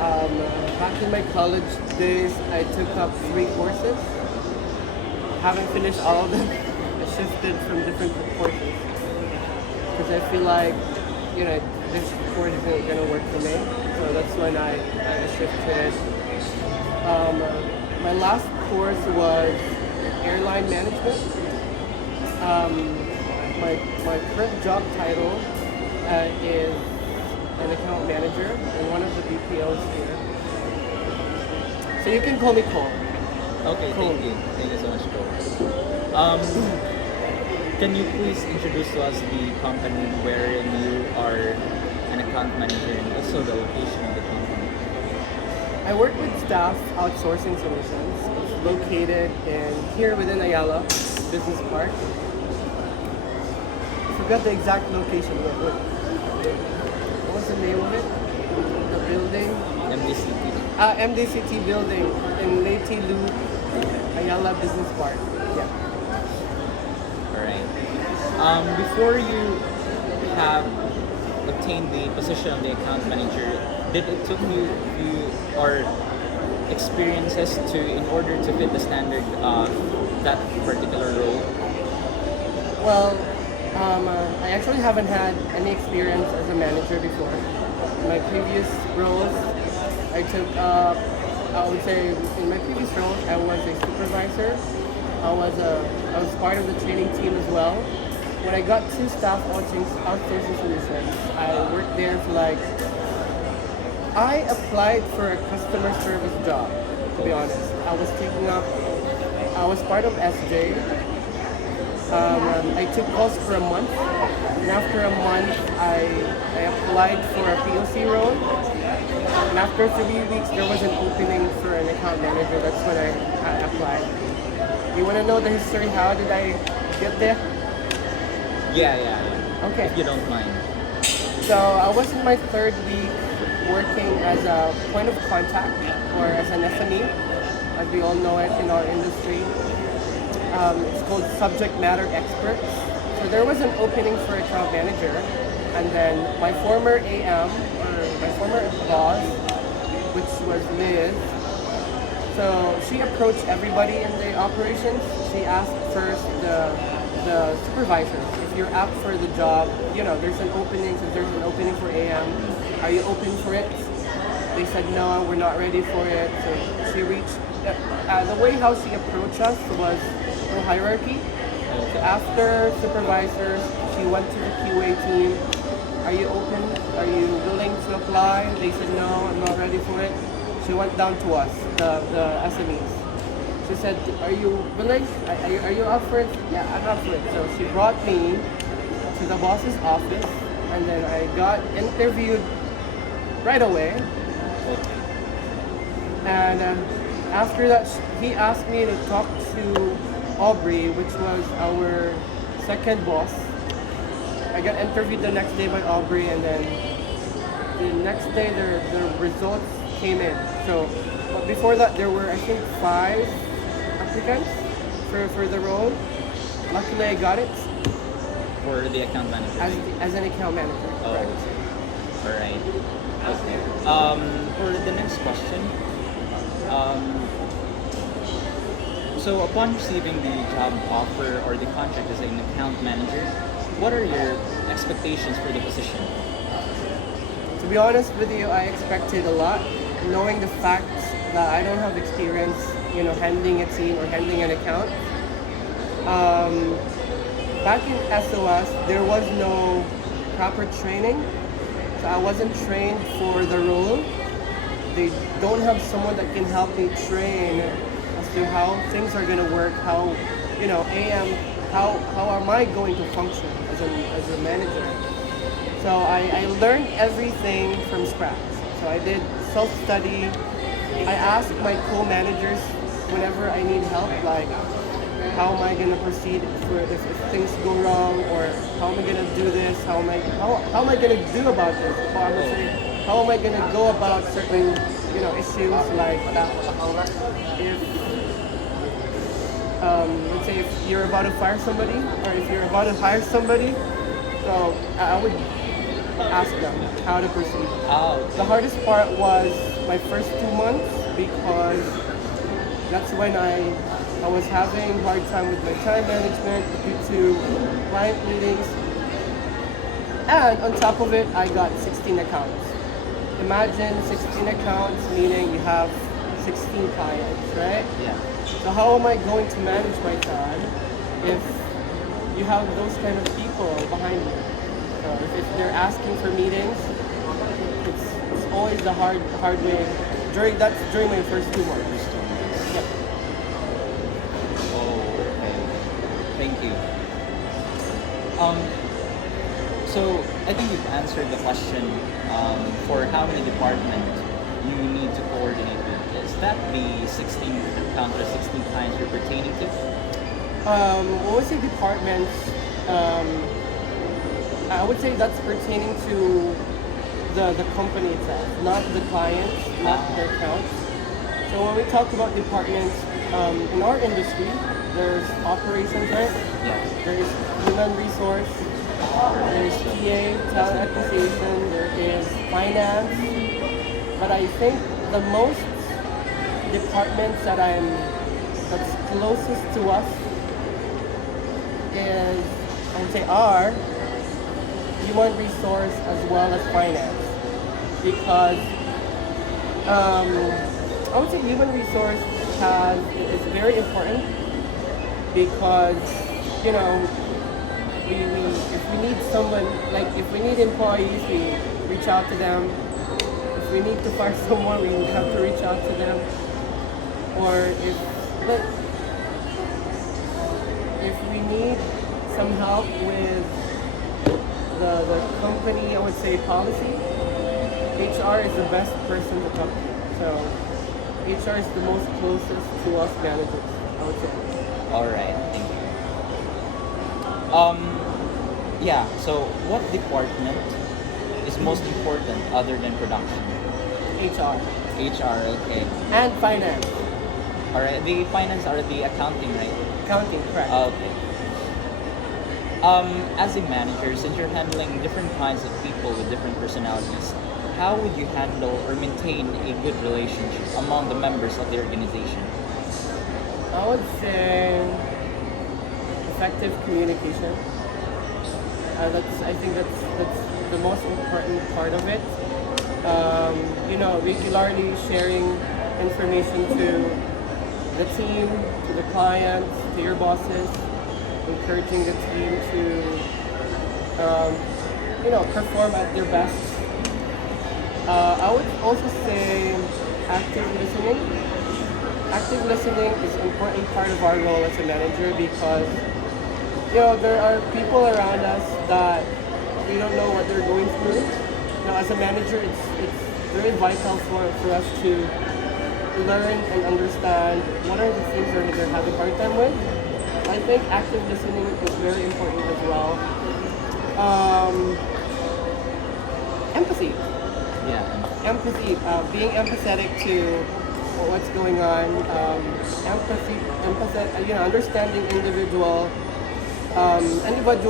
Back in my college days, I took up 3 courses. Haven't finished all of them. I shifted from different courses because I feel like, this course isn't gonna work for me. So that's when I shifted. My last course was airline management. My current job title is an account manager in one of the BPOs here. So you can call me Cole. Okay, Cool. thank you. Thank you so much, Cole. Can you please introduce to us the company wherein you are an account manager and also the location of the company? I work with Staff Outsourcing Solutions. It's located here within Ayala Business Park. I forgot the exact location. What was the name of it? The building? MDCT. MDCT building in Leyte Loop, Ayala Business Park. Yeah. Alright. Before you have obtained the position of the account manager, did it took you or experiences in order to fit the standard of that particular role? Well, I actually haven't had any experience as a manager before. My previous roles, I took, I would say, in my previous roles, I was a supervisor. I was part of the training team as well. When I got to Staff Outsourcing Solutions, I worked there for I applied for a customer service job, to be honest. I was part of SJ. I took calls for a month, and after a month, I applied for a POC role. And after 3 weeks, there was an opening for an account manager. That's when I applied. You want to know the history? How did I get there? Yeah. Okay. If you don't mind. So I was in my third week working as a point of contact or as an SME, as we all know it in our industry. It's called subject matter experts. So there was an opening for account manager, and then my former AM or my former boss, which was Liz. So she approached everybody in the operations. She asked first the supervisors, if you're up for the job, there's an opening. Since there's an opening for AM, are you open for it? They said no, we're not ready for it. So she reached. The way how she approached us was through hierarchy. So after supervisors, she went to the QA team. Are you open? Are you willing to apply? They said no, I'm not ready for it. She went down to us, the SMEs. She said, are you willing? Are you up for it? Yeah, I'm up for it. So she brought me to the boss's office, and then I got interviewed right away. And after that, he asked me to talk to Aubrey, which was our second boss. I got interviewed the next day by Aubrey, and then the next day the results came in. So, but before that, there were, I think, 5 applicants for the role. Luckily, I got it For the account manager. as an account manager. Oh, alright. Okay. For the next question, so upon receiving the job offer or the contract as an account manager, what are your expectations for the position? To be honest with you, I expected a lot, knowing the fact that I don't have experience, handling a team or handling an account. Back in SOS, there was no proper training, so I wasn't trained for the role. They don't have someone that can help me train as to how things are gonna work, how am I going to function as a manager. So I learned everything from scratch. So I did self-study. I asked my co-managers whenever I need help, like how am I gonna proceed if things go wrong, or how am I gonna do this? How am I gonna do about this? How am I gonna go about certain issues like that? If let's say if you're about to fire somebody, or if you're about to hire somebody, so I ask them how to proceed. Oh, The okay. hardest part was my first 2 months because that's when I was having hard time with my time management due to client meetings. And on top of it, I got 16 accounts. Imagine 16 accounts, meaning you have 16 clients, right? Yeah. So how am I going to manage my time if you have those kind of people behind you? So if they're asking for meetings, it's always the hard way. During my first 2 months. Yep. Oh, okay. Thank you. Um, so I think you've answered the question for how many departments you need to coordinate with. Is that the 16 counter 16 clients you're pertaining to? What was the departments? Um, I would say that's pertaining to the company itself, not the clients, not their accounts. So when we talk about departments in our industry, there's operations, right? Yeah. There's human resource, there's TA, talent acquisition, there is finance. But I think the most departments that's closest to us is, I would say, are human resource as well as finance, because I would say human resource is very important because you know we if we need someone, like if we need employees, we reach out to them. If we need to fire someone, we have to reach out to them. Or but if we need some help with the company, I would say policy, HR is the best person to talk to. So HR is the most closest to us managers, I would say. All right. Thank you. Yeah. So what department is most important other than production? HR HR. Okay. and finance, All right. The finance are the accounting, right? accounting, correct. Okay. As a manager, since you're handling different kinds of people with different personalities, how would you handle or maintain a good relationship among the members of the organization? I would say effective communication. I think that's the most important part of it. Regularly sharing information to the team, to the clients, to your bosses, encouraging the team to, perform at their best. I would also say active listening. Active listening is an important part of our role as a manager because there are people around us that we don't know what they're going through. As a manager, it's very vital for us to learn and understand what are the things that they're having a hard time with. I think active listening is very important as well. Empathy. Yeah. Empathy, being empathetic to what's going on. Understanding individual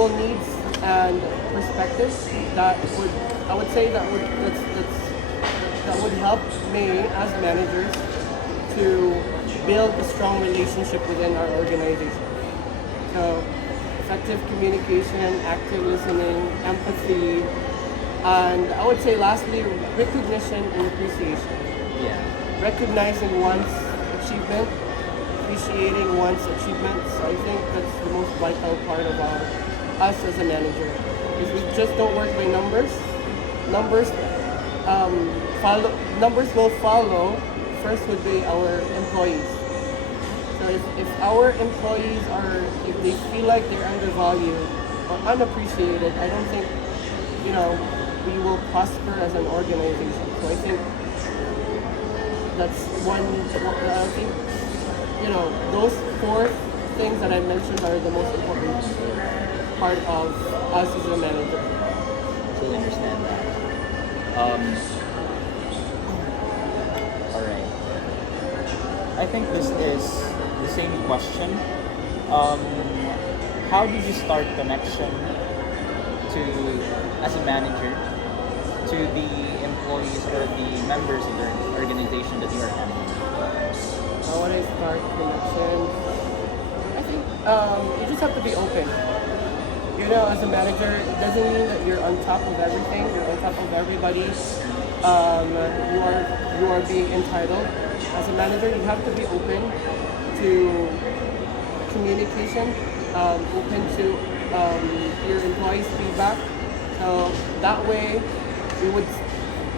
needs and perspectives. I would say that would help me as managers to build a strong relationship within our organization. So, effective communication, active listening, empathy, and I would say lastly, recognition and appreciation. Yeah. Recognizing one's achievement, appreciating one's achievements. I think that's the most vital part of us as a manager. Because we just don't work by numbers. Numbers numbers will follow. First would be our employees. So if our employees if they feel like they're undervalued or unappreciated, I don't think, we will prosper as an organization. So I think that's I think, those four things that I mentioned are the most important part of us as a manager. Totally understand that. All right. I think this is the same question. Um, how did you start connection to as a manager to the employees or the members of the organization that you are handling? How would I start connections? I think you just have to be open. You know, as a manager, it doesn't mean that you're on top of everything, you're on top of everybody. You are being entitled. As a manager, you have to be open to communication, open to your employees' feedback. So that way, you would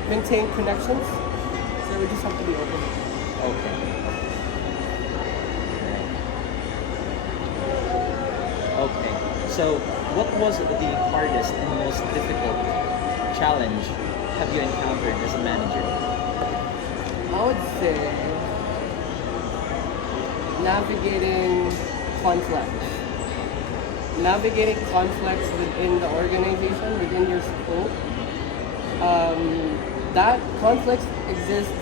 maintain connections. So we just have to be open. Okay. Okay. So, what was the hardest and most difficult challenge have you encountered as a manager? I would say navigating conflicts. Navigating conflicts within the organization, within your school. That conflicts exist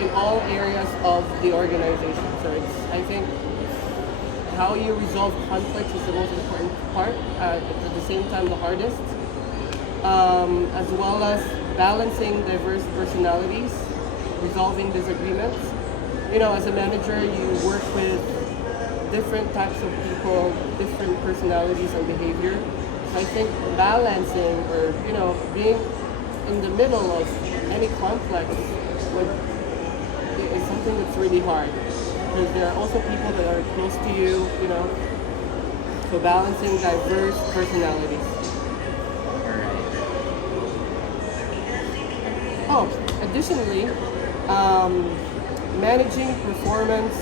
in all areas of the organization. So it's, I think, how you resolve conflicts is the most important part. At the same time, the hardest, as well as balancing diverse personalities, resolving disagreements. You know, as a manager, you work with different types of people, different personalities and behavior. So I think balancing, or being in the middle of any conflict would, is something that's really hard, because there are also people that are close to you. So balancing diverse personalities. Alright. Oh, additionally, managing performance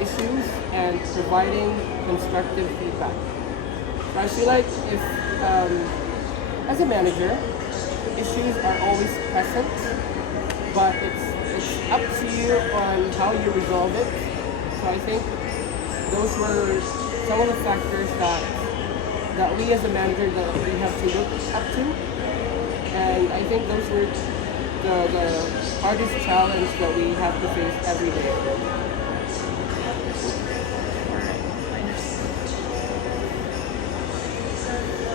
issues and providing constructive feedback. So I feel like if, as a manager, issues are always present, but it's up to you on how you resolve it. So I think those were some of the factors that we as a manager that we have to look up to, and I think those were the hardest challenge that we have to face every day. Alright. I understand.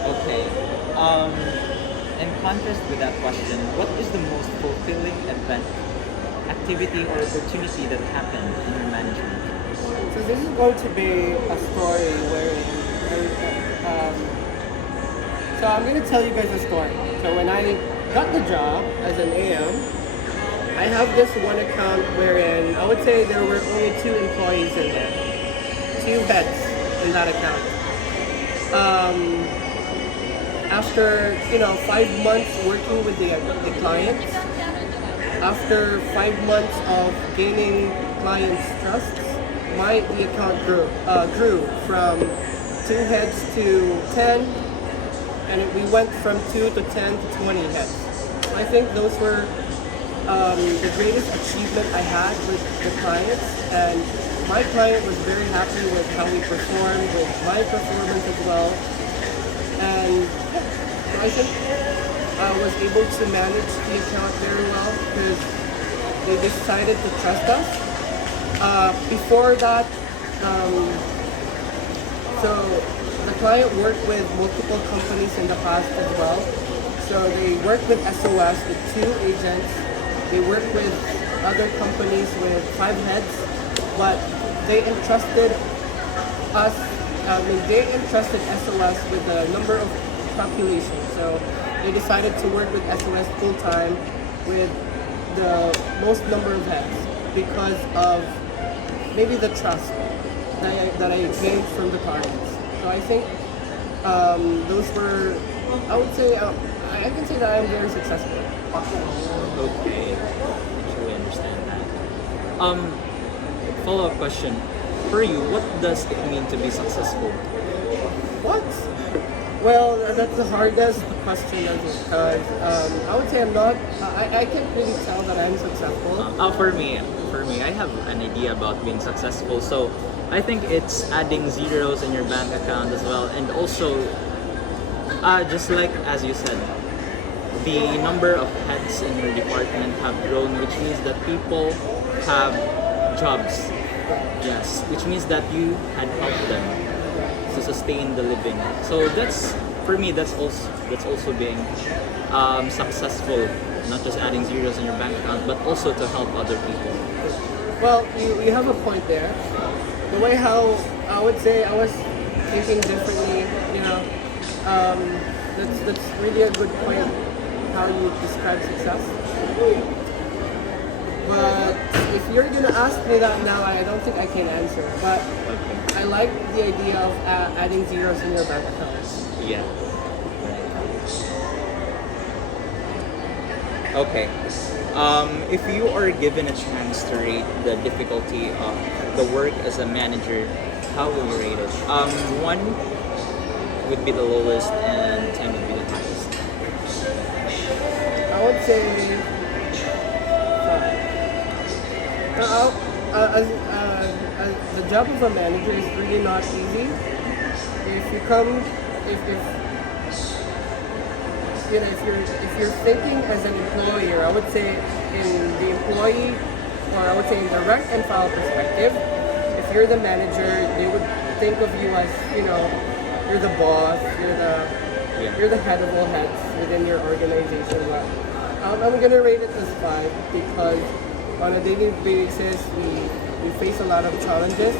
Okay. In contrast with that question, what is the most fulfilling event, activity, or opportunity that happened in your management? So this is going to be a story so I'm going to tell you guys a story. So when I got the job as an AM, I have this one account wherein I would say there were only 2 employees in there, 2 heads in that account. After 5 months working with the clients, after 5 months of gaining clients' trust, the account grew from 2 heads to 10, and we went from 2 to 10 to 20 heads. I think those were the greatest achievement I had with the clients, and my client was very happy with how we performed, with my performance as well. And so I think I was able to manage the account very well because they decided to trust us. Before that, so the client worked with multiple companies in the past as well. So they worked with SOS with 2 agents. They worked with other companies with 5 heads, but they entrusted us. They entrusted SOS with a number of population. So they decided to work with SOS full time with the most number of heads because of maybe the trust that I gained from the clients. So I think those were, I would say, I can say that I'm very successful. Okay. Actually understand that. Follow-up question. For you, what does it mean to be successful? What? Well, that's the hardest question because I would say I'm not. I can't really tell that I'm successful. For me, I have an idea about being successful. So, I think it's adding zeros in your bank account as well, and also, just like as you said, the number of heads in your department have grown, which means that people have jobs. Yes, which means that you had helped them to sustain the living. So that's for me, that's also being successful, not just adding zeros in your bank account, but also to help other people. Well, you have a point there. The way how I would say I was thinking differently, you know, um, that's really a good point how you describe success. But if you're gonna ask me that now, I don't think I can answer. But I like the idea of adding zeros in your bank account. Yeah. Okay. If you are given a chance to rate the difficulty of the work as a manager, how will you rate it? One would be the lowest, and 10 would be the highest. I would say five. The job of a manager is really not easy. If you come, if you know, if you're thinking as an employer, I would say in the employee, or I would say in the rank and file perspective, if you're the manager, they would think of you as, you know, you're the boss, you're the head of all heads within your organization. But I'm gonna rate it as five because on a daily basis we face a lot of challenges.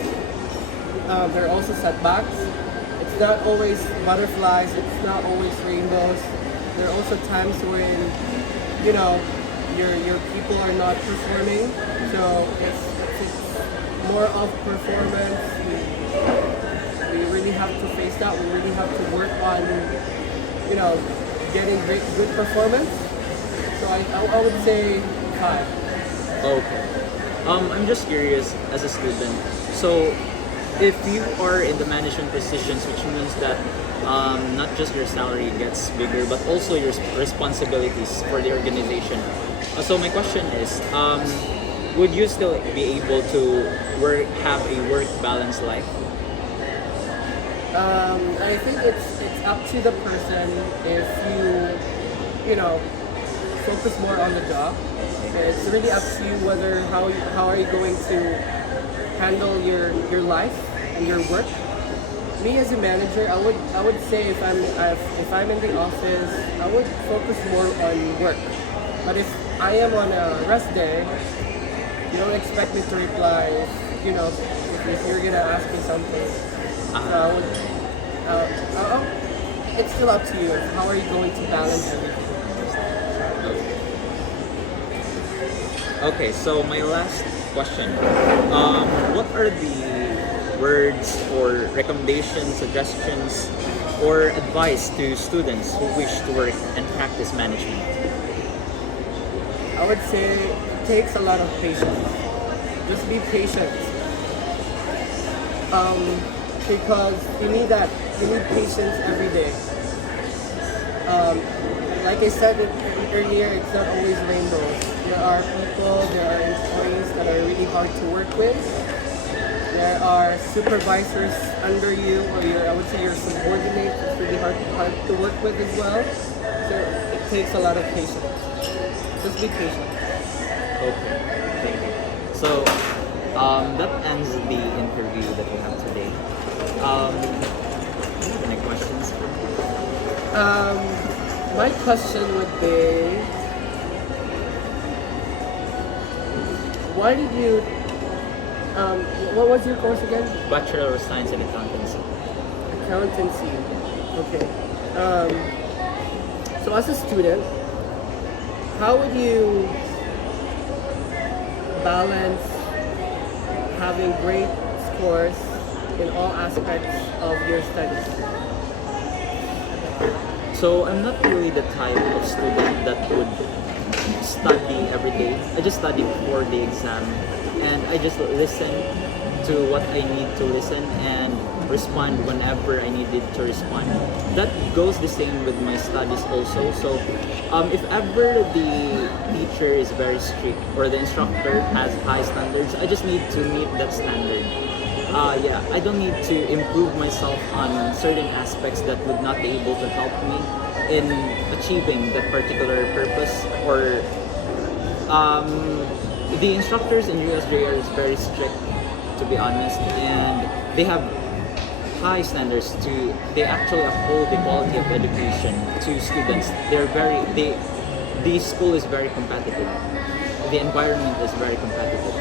There are also setbacks. It's not always butterflies. It's not always rainbows. There are also times when, you know, your people are not performing. So it's more of performance. We really have to face that. We really have to work on, you know, getting good performance. So I would say five. Okay. I'm just curious as a student. So, if you are in the management positions, which means that not just your salary gets bigger, but also your responsibilities for the organization. So my question is, would you still be able to have a work-balanced life? I think it's up to the person if you know, focus more on the job. It's really up to you whether how are you going to handle your life and your work. Me as a manager, I would say if I'm in the office, I would focus more on work. But if I am on a rest day, you don't expect me to reply. You know, if you're gonna ask me something, so I would. It's still up to you. How are you going to balance everything? Okay, so my last question. What are the words or recommendations, suggestions, or advice to students who wish to work and practice management? I would say it takes a lot of patience. Just be patient. Because you need that. You need patience every day. Like I said earlier, it's not always rainbows. There are people, there are employees that are really hard to work with. There are supervisors under you, or I would say your subordinates. It's really hard to work with as well. So it takes a lot of patience. Just be patient. Okay, thank you. So that ends the interview that we have today. Do you have any questions? My question would be, why did you, what was your course again? Bachelor of Science in Accountancy. Accountancy. Okay. So as a student, how would you balance having great scores in all aspects of your studies? So I'm not really the type of student that would study every day. I just study for the exam, and I just listen to what I need to listen and respond whenever I needed to respond. That goes the same with my studies also. So if ever the teacher is very strict or the instructor has high standards, I just need to meet that standard. Yeah, I don't need to improve myself on certain aspects that would not be able to help me in achieving that particular purpose. Or the instructors in USJ are very strict, to be honest, and they have high standards to they actually uphold the quality of education to students. The school is very competitive. The environment is very competitive.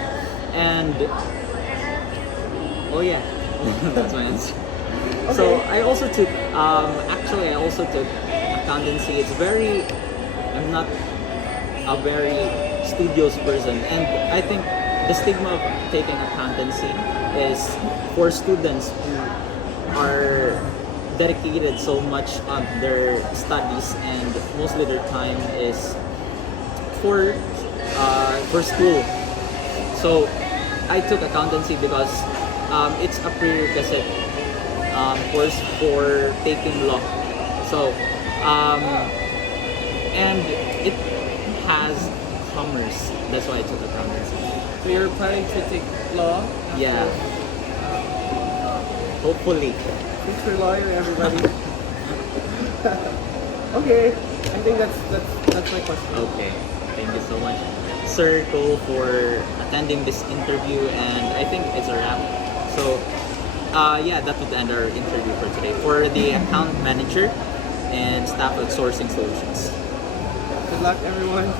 And oh yeah, that's my answer. So Okay. I also took actually I also took accountancy. It's very I'm not a very studious person, and I think the stigma of taking accountancy is for students who are dedicated so much on their studies, and mostly their time is for school. So I took accountancy because it's a prerequisite course for taking law. So um, and it has commerce. That's why I took accountancy. So you're planning to take law? Yeah, hopefully. Future lawyer, everybody. Okay. I think that's my question. Okay, thank you so much, Sir Cole, for attending this interview, and I think it's a wrap. So, yeah, that would end our interview for today. For the account manager and staff at Sourcing Solutions. Good luck, everyone.